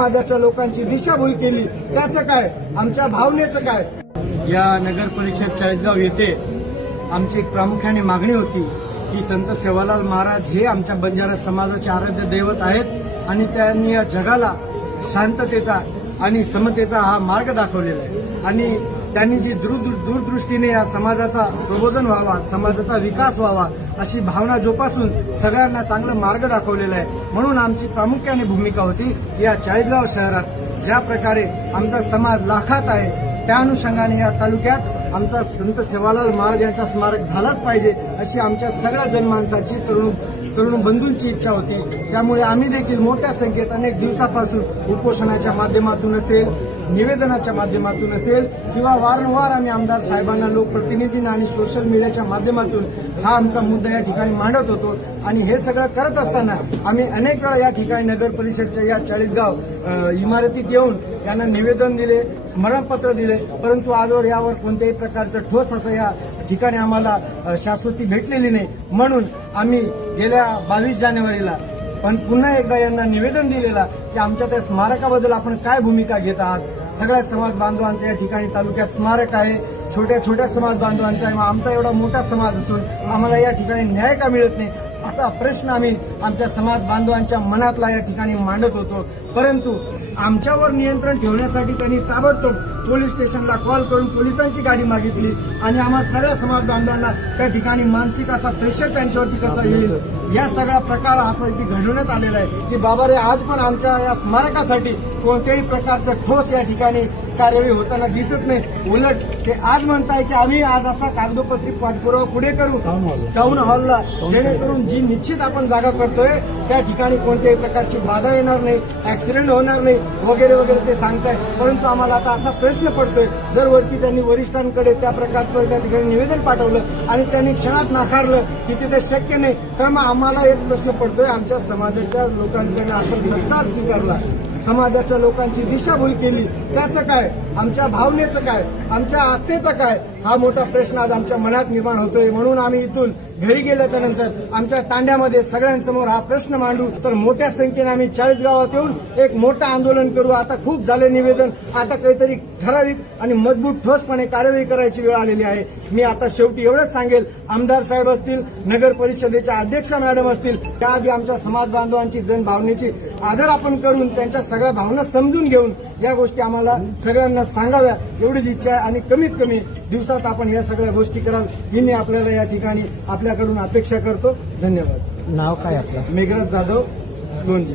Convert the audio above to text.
समाजाच्या लोकांची दिशाभूल केली, त्याचं काय, आमच्या भावनेचं काय? या नगर परिषद चाळीसगाव येथे आमची एक प्रामुख्याने मागणी होती की संत सेवालाल महाराज हे आमच्या बंजारा समाजाचे आराध्य दैवत आहेत आणि त्यांनी या जगाला शांततेचा आणि समतेचा हा मार्ग दाखवलेला आहे आणि त्यांनी जी दूरदृष्टीने या समाजाचा प्रबोधन व्हावा, समाजाचा विकास व्हावा अशी भावना जोपासून सगळ्यांना चांगला मार्ग दाखवलेला आहे. म्हणून आमची प्रामुख्याने भूमिका होती या चाळीसगाव शहरात ज्या प्रकारे आमचा समाज लाखात आहे त्या अनुषंगाने या तालुक्यात आमचा संत सेवालाल महाराज यांचा स्मारक झालाच पाहिजे अशी आमच्या सगळ्या जनमानसाची तरुण बंधूंची इच्छा होती. त्यामुळे आम्ही देखील मोठ्या संख्येत अनेक दिवसापासून उपोषणाच्या माध्यमातून असेल, निवेदनाच्या माध्यमातून असेल किंवा वारंवार आम्ही आमदार साहेबांना, लोकप्रतिनिधींना आणि सोशल मीडियाच्या माध्यमातून हा आमचा मुद्दा या ठिकाणी मांडत होतो. आणि हे सगळं करत असताना आम्ही अनेक वेळा या ठिकाणी नगर परिषदच्या या चाळीसगाव इमारतीत येऊन यांना निवेदन दिले, स्मरणपत्र दिले, परंतु आजवर यावर कोणत्याही प्रकारचं ठोस असं या ठिकाणी आम्हाला शाश्वती भेटलेली नाही. म्हणून आम्ही गेल्या 22 जानेवारीला पण पुन्हा एकदा यांना निवेदन दिलेला की आमच्या त्या स्मारकाबद्दल आपण काय भूमिका घेत आहात. सगळ्या समाज बांधवांचं या ठिकाणी तालुक्यात स्मारक आहे, छोट्या समाज बांधवांचा आहे, आमचा एवढा मोठा समाज असून आम्हाला या ठिकाणी न्याय का मिळत नाही असा प्रश्न आम्ही आमच्या समाज बांधवांच्या मनातला या ठिकाणी मांडत होतो. परंतु आमच्यावर नियंत्रण ठेवण्यासाठी त्यांनी ताबडतोब पोलीस स्टेशनला कॉल करून पोलिसांची गाडी मागितली आणि आम्हा सगळ्या समाज बांधवांना त्या ठिकाणी मानसिक असा प्रेशर त्यांच्यावरती कसा येईल या सगळा प्रकार असा इथे घडवण्यात आलेला आहे की बाबा रे, आज पण आमच्या या स्मारकासाठी कोणत्याही प्रकारचं ठोस या ठिकाणी कार्यवाही होताना दिसत नाही. उलट ते आज म्हणताय की आम्ही आज असा कागदोपत्री पाठपुरावा पुढे करू टाऊन हॉलला, जेणेकरून जी निश्चित आपण जागा करतोय त्या ठिकाणी कोणत्याही प्रकारची बाधा येणार नाही, ऍक्सिडेंट होणार नाही वगैरे वगैरे ते सांगताय. परंतु आम्हाला आता असा प्रश्न पडतोय, जर वरती त्यांनी वरिष्ठांकडे त्या प्रकारचं त्या ठिकाणी निवेदन पाठवलं आणि त्यांनी क्षणात नाकारलं की तिथे शक्य नाही, तर मग आम्हाला एक प्रश्न पडतोय, आमच्या समाजाच्या लोकांकडे आपण सत्कार स्वीकारला, समाजाच्या लोकांची दिशाभूल केली, त्याचं काय, आमच्या भावनेचं काय, आमच्या आस्थेचं काय, हा मोठा प्रश्न आज आमच्या मनात निर्माण होतोय. म्हणून आम्ही इथून घरी गेल्याच्या नंतर आमच्या तांड्यामध्ये सगळ्यांसमोर हा प्रश्न मांडू, तर मोठ्या संख्येने आम्ही 40 गावात येऊन एक मोठं आंदोलन करू. आता खूप झाले निवेदन, आता काहीतरी ठराविक आणि मजबूत ठोसपणे कार्यवाही करायची वेळ आलेली आहे. मी आता शेवटी एवढंच सांगेल, आमदार साहेब असतील, नगर परिषदेच्या अध्यक्षा मॅडम असतील, त्याआधी आमच्या समाज बांधवांची जनभावनेची आदर आपण करून त्यांच्या सगळ्या भावना समजून घेऊन या गोष्टी आम्हाला सगळ्यांना सांगाव्या एवढीच इच्छा आहे आणि कमीत कमी दिवसात आपण या सगळ्या गोष्टी कराल ही मी आपल्याला या ठिकाणी आपल्याकडून अपेक्षा करतो. धन्यवाद. नाव काय आपलं? मेघराज जाधव, लोणजी.